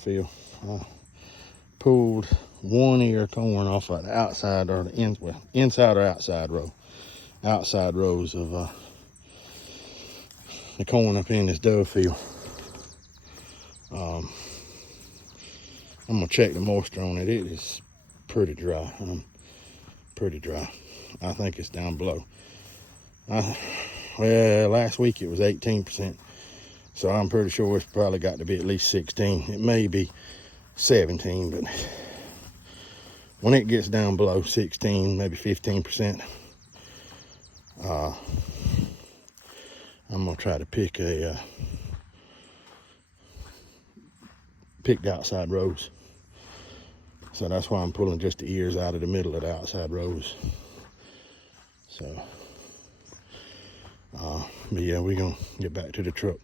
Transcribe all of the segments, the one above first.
field. I pulled one ear of corn off of the outside, or the inside or outside row. Outside rows of the corn up in this dove field. I'm gonna check the moisture on it. It is pretty dry. Pretty dry. I think it's down below. Well, last week it was 18%. So I'm pretty sure it's probably got to be at least 16. It may be 17, but when it gets down below 16, maybe 15%, I'm gonna try to pick the outside rows. So that's why I'm pulling just the ears out of the middle of the outside rows. So, but yeah, we're gonna get back to the truck,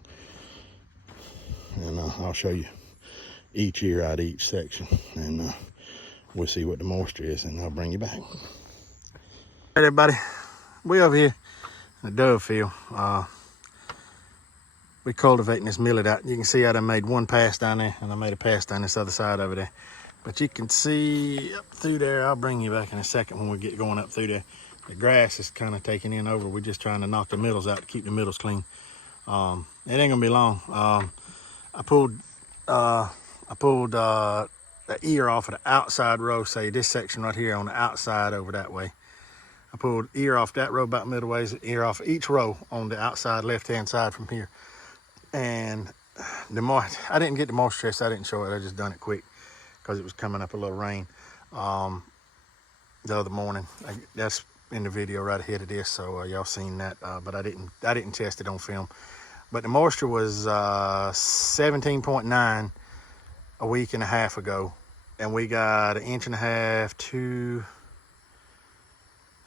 and I'll show you each ear out of each section, and we'll see what the moisture is, and I'll bring you back. All right, everybody, we over here in the dove field. We're cultivating this millet out. You can see I done made one pass down there, and I made a pass down this other side over there. But you can see up through there, I'll bring you back in a second when we get going up through there. The grass is kind of taking in over. We're just trying to knock the middles out to keep the middles clean. It ain't gonna be long. I pulled the ear off of the outside row, say this section right here on the outside over that way. I pulled ear off that row about middle ways, ear off each row on the outside left-hand side from here. And I didn't get the moisture test, I didn't show it, I just done it quick because it was coming up a little rain the other morning. That's in the video right ahead of this, so y'all seen that, but I didn't test it on film. But the moisture was 17.9 a week and a half ago, and we got 1.5 inches to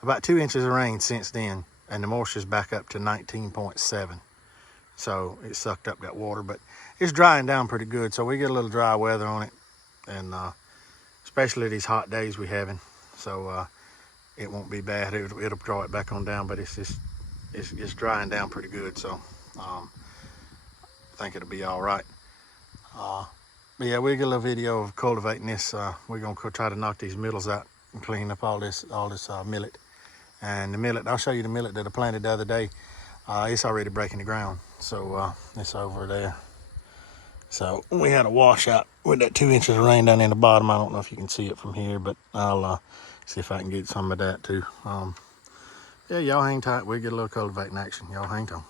about 2 inches of rain since then, and the moisture's back up to 19.7. So it sucked up that water, but it's drying down pretty good. So we get a little dry weather on it, and especially these hot days we having. So it won't be bad. It'll draw it back on down, but it's drying down pretty good. So I think it'll be all right. But yeah, we get a little video of cultivating this. We're gonna try to knock these middles out and clean up all this millet. And the millet, I'll show you the millet that I planted the other day. It's already breaking the ground. So it's over there. So we had a washout with that 2 inches of rain down in the bottom. I don't know if you can see it from here, but I'll see if I can get some of that too. Yeah, y'all hang tight. We'll get a little cultivating action. Y'all hang on.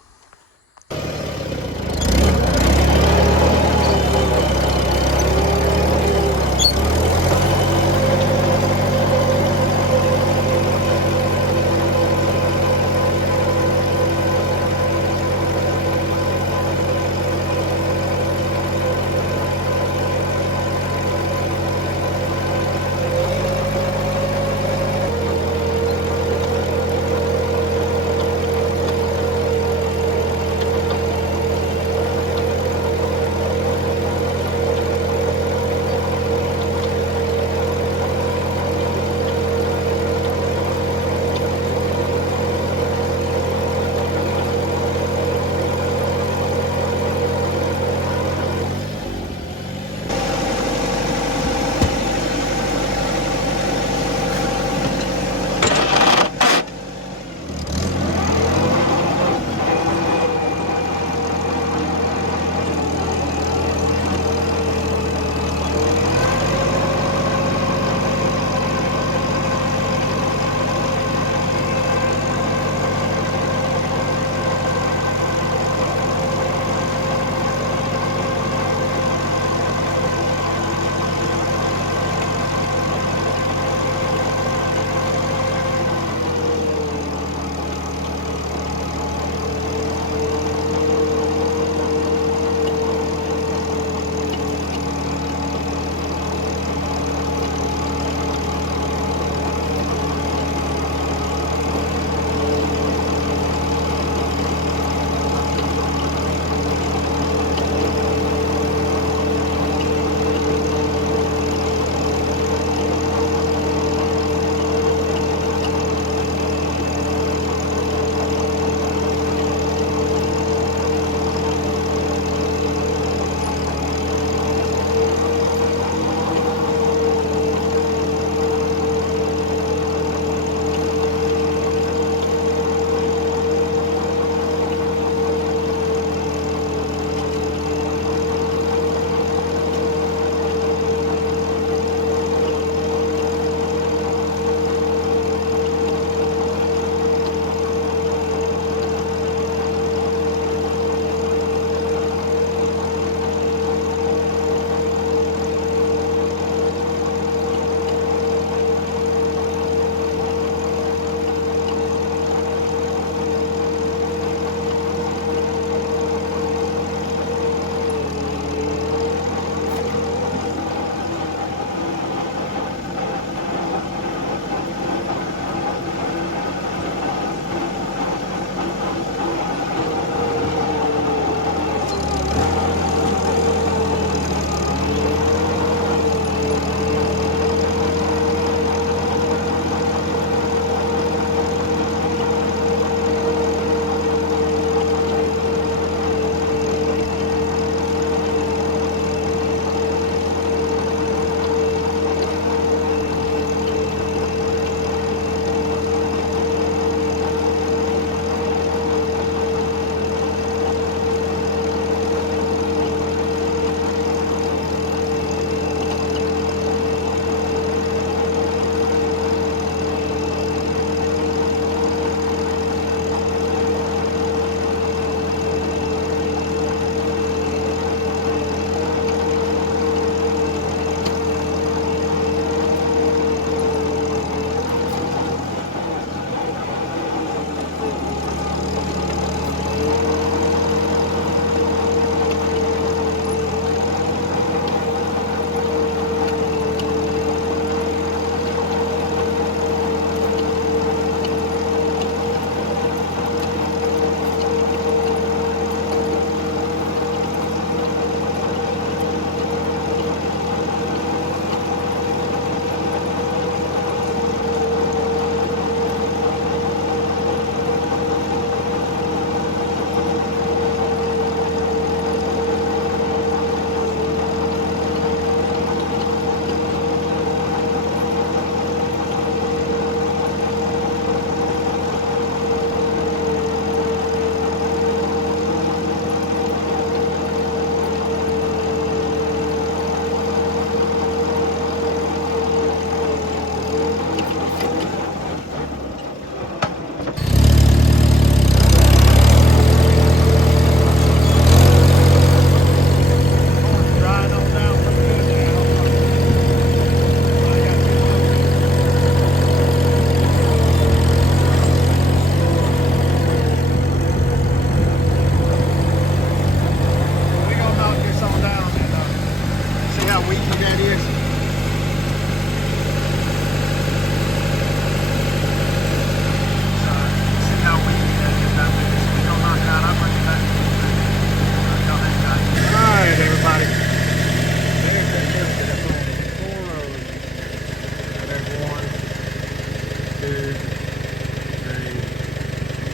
2, 3,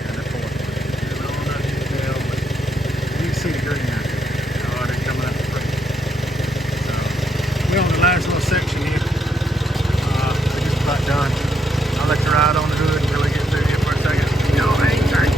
and the 4th one. I don't know if you can tell, but you can see the green out there. Oh, they're coming up pretty. So we're on the last little section here. We're just about done. I'll let you ride on the hood until I get through here for a second. No, hang tight.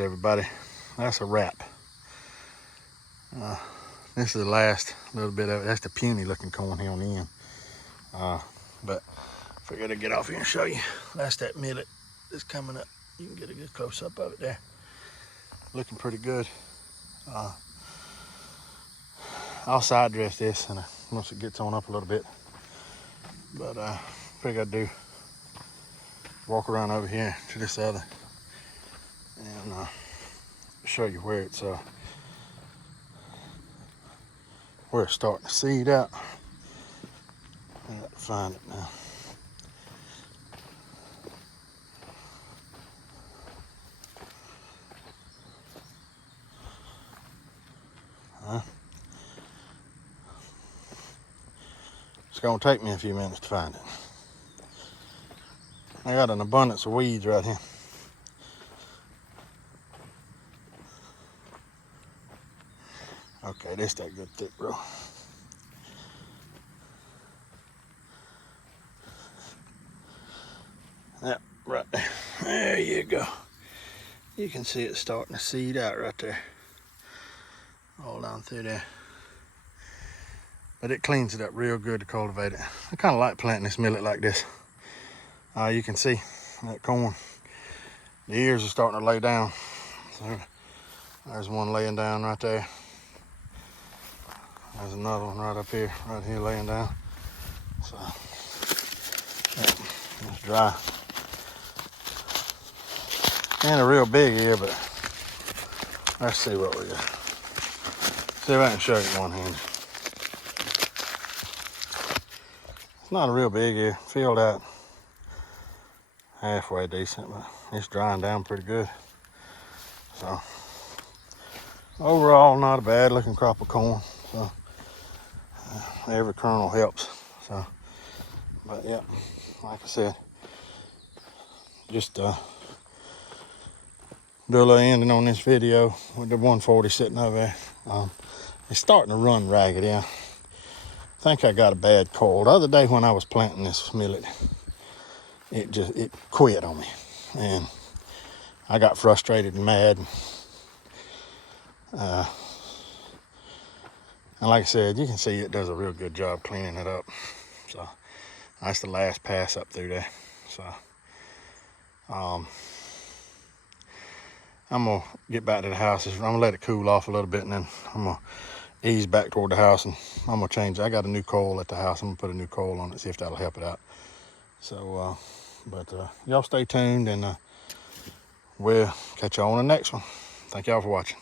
Everybody, that's a wrap. This is the last little bit of it. That's the puny looking corn here on the end. But I figured I'd get off here and show you. That's that millet that's coming up. You can get a good close up of it there. Looking pretty good. I'll side dress this and once it gets on up a little bit. But I figured I'd walk around over here to this other and show you where it's starting to seed out. I got to find it now. It's gonna take me a few minutes to find it. I got an abundance of weeds right here. Okay, this that good thick, bro. Yep, right there. There you go. You can see it starting to seed out right there. All down through there. But it cleans it up real good to cultivate it. I kind of like planting this millet like this. You can see that corn. The ears are starting to lay down. So there's one laying down right there. There's another one right here laying down. So yeah, it's dry. And a real big ear, but let's see what we got. See if I can show you one hand. It's not a real big ear, filled out halfway decent, but it's drying down pretty good. So overall, not a bad looking crop of corn. So every kernel helps. So, but yeah, like I said, just do a little ending on this video with the 140 sitting over there. It's starting to run ragged. Yeah, I think I got a bad cold. The other day when I was planting this millet, it quit on me, and I got frustrated and mad. And like I said, you can see it does a real good job cleaning it up. So that's the last pass up through there. So I'm gonna get back to the house. I'm gonna let it cool off a little bit, and then I'm gonna ease back toward the house, and I'm gonna change it. I got a new coal at the house. I'm gonna put a new coal on it, see if that'll help it out. So but y'all stay tuned, and we'll catch y'all on the next one. Thank y'all for watching.